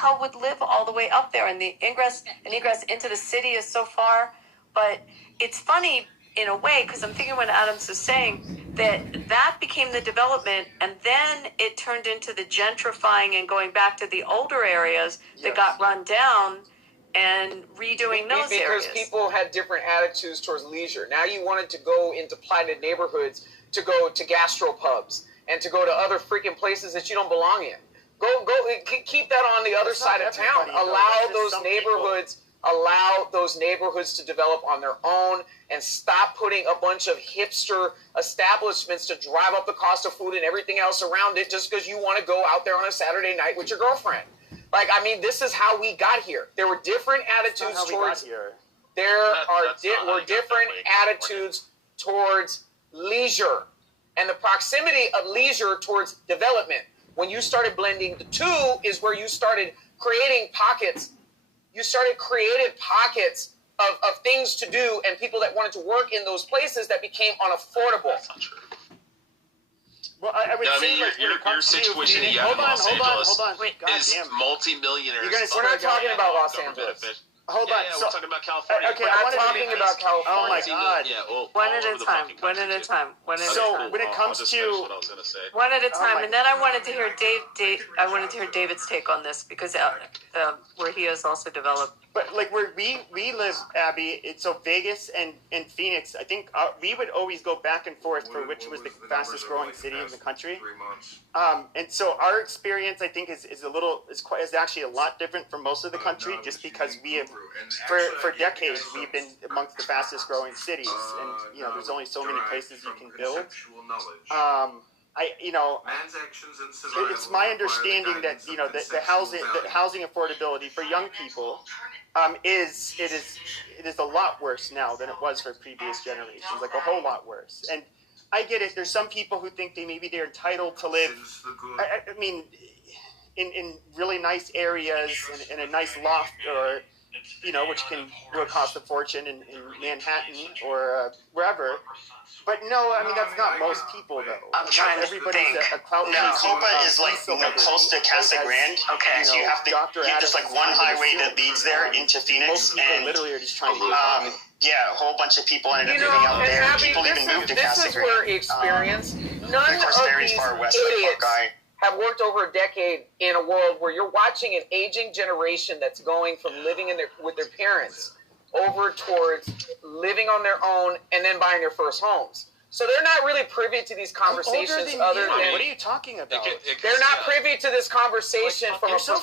hell would live all the way up there? And the ingress and egress into the city is so far. But it's funny in a way, because I'm thinking what Adams is saying, that became the development, and then it turned into the gentrifying and going back to the older areas that got run down and redoing those areas. Because people had different attitudes towards leisure. Now you wanted to go into platted neighborhoods, to go to gastropubs, and to go to other freaking places that you don't belong in. Go, keep that on the other side of town. Allow those neighborhoods to develop on their own, and stop putting a bunch of hipster establishments to drive up the cost of food and everything else around it just because you want to go out there on a Saturday night with your girlfriend. Like, I mean, this is how we got here. There were different attitudes towards different attitudes towards leisure, and the proximity of leisure towards development. When you started blending the two is where you started creating pockets. You started creating pockets of things to do and people that wanted to work in those places that became unaffordable. That's not true. Well, I would say your situation in Los Angeles is multi-millionaires. We're not talking about Los Angeles. Hold on. Yeah, we're talking about California. Okay, we're not talking about California. Oh my God. Yeah, one at a time. One at a time. So when it comes to one at a time, and then I wanted to hear I wanted to hear David's take on this because where he has also developed. But like where we live, Abby, it's so Vegas and Phoenix. I think we would always go back and forth for which was the fastest growing city in the country. 3 months. And so our experience, I think, is actually a lot different from most of the country, just because we have for decades we've been amongst the fastest growing cities, and there's only so many places you can build. It's my understanding that the housing affordability for young people is a lot worse now than it was for previous generations, like a whole lot worse. And I get it. There's some people who think they're entitled to live. I mean, in really nice areas in a nice loft, or which will cost a fortune in Manhattan or wherever. But no, I mean that's not most people though. I'm trying to think. No, Copa is like close to Casa Grande. Okay, so you have just like one highway that leads there into Phoenix, and literally are just trying to a whole bunch of people ended up moving out there. People even moved to Casa Grande. This is where experience. None of these idiots have worked over a decade in a world where you're watching an aging generation that's going from living with their parents over towards living on their own and then buying their first homes. So they're not really privy to these conversations. What are you talking about? They're not privy to this conversation from a